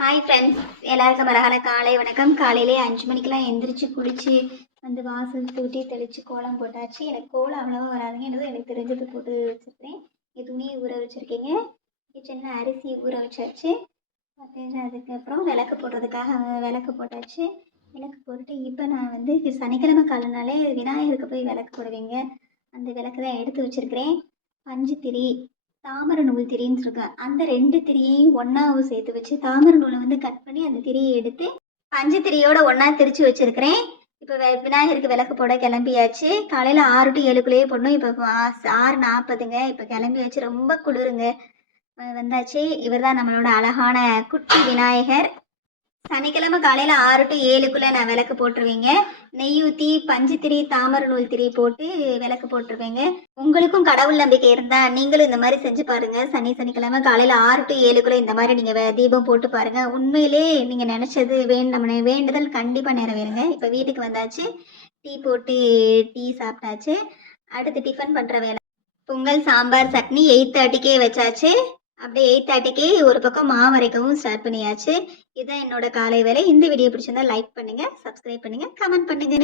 Hi friends, எல்லாருக்கும் அழகான காலை வணக்கம். காலையிலே 5 மணிக்கெலாம் எந்திரிச்சு குளித்து வந்து வாசல் கூட்டி தெளித்து கோலம் போட்டாச்சு. எனக்கு கோலம் அவ்வளோவா வராதுங்க, எனக்கு தெரிஞ்சது போட்டு வச்சுருக்கேன். இங்கே துணியை ஊற வச்சுருக்கேங்க. கிச்சனில் அரிசி ஊற வச்சாச்சு. அதுக்கப்புறம் விளக்கு போடுறதுக்காக விளக்கு போட்டாச்சு. விளக்கு போட்டுட்டு இப்போ நான் வந்து சனிக்கிழமை காலனாலே விநாயகருக்கு போய் விளக்கு போடுவேங்க. அந்த விளக்கு தான் எடுத்து வச்சுருக்கிறேன். பஞ்சு திரி, தாமரை நூல் திரின்னு இருக்கேன். அந்த 2 திரியையும் ஒன்றாவும் சேர்த்து வச்சு தாமரை நூலை வந்து கட் பண்ணி அந்த திரியை எடுத்து பஞ்சு திரியோட ஒன்றா திரிச்சு வச்சுருக்கிறேன். இப்போ விநாயகருக்கு விளக்கு போட கிளம்பியாச்சு. காலையில் 6 to 7க்குள்ளேயே போடணும். இப்போ 6:40ங்க. இப்போ கிளம்பியாச்சு. ரொம்ப குளிருங்க. வந்தாச்சு. இவர் தான் நம்மளோட அழகான குட்டி விநாயகர். சனிக்கிழமை காலையில் 6 to 7க்குள்ளே நான் விளக்கு போட்டுருவேங்க. நெய் ஊற்றி பஞ்சு திரி, தாமரை நூல் திரி போட்டு விளக்கு போட்டுருவேங்க. உங்களுக்கும் கடவுள் நம்பிக்கை இருந்தால் நீங்களும் இந்த மாதிரி செஞ்சு பாருங்கள். சனிக்கிழமை காலையில் 6 to 7க்குள்ளே இந்த மாதிரி நீங்கள் தீபம் போட்டு பாருங்கள். உண்மையிலே நீங்கள் நினச்சது நம்ம வேண்டுதல் கண்டிப்பாக நிறைவேறுங்க. இப்போ வீட்டுக்கு வந்தாச்சு. டீ போட்டு டீ சாப்பிட்டாச்சு. அடுத்து டிஃபன் பண்ணுற வேலை. பொங்கல், சாம்பார், சட்னி 8:30க்கே வச்சாச்சு. அப்படியே 8:30க்கு ஒரு பக்கம் மாவு அரைக்கவும் ஸ்டார்ட் பண்ணியாச்சு. இதுதான் என்னோட காலை வேலை. இந்த வீடியோ பிடிச்சிருந்தா லைக் பண்ணுங்க, சப்ஸ்கிரைப் பண்ணுங்க, கமெண்ட் பண்ணுங்க.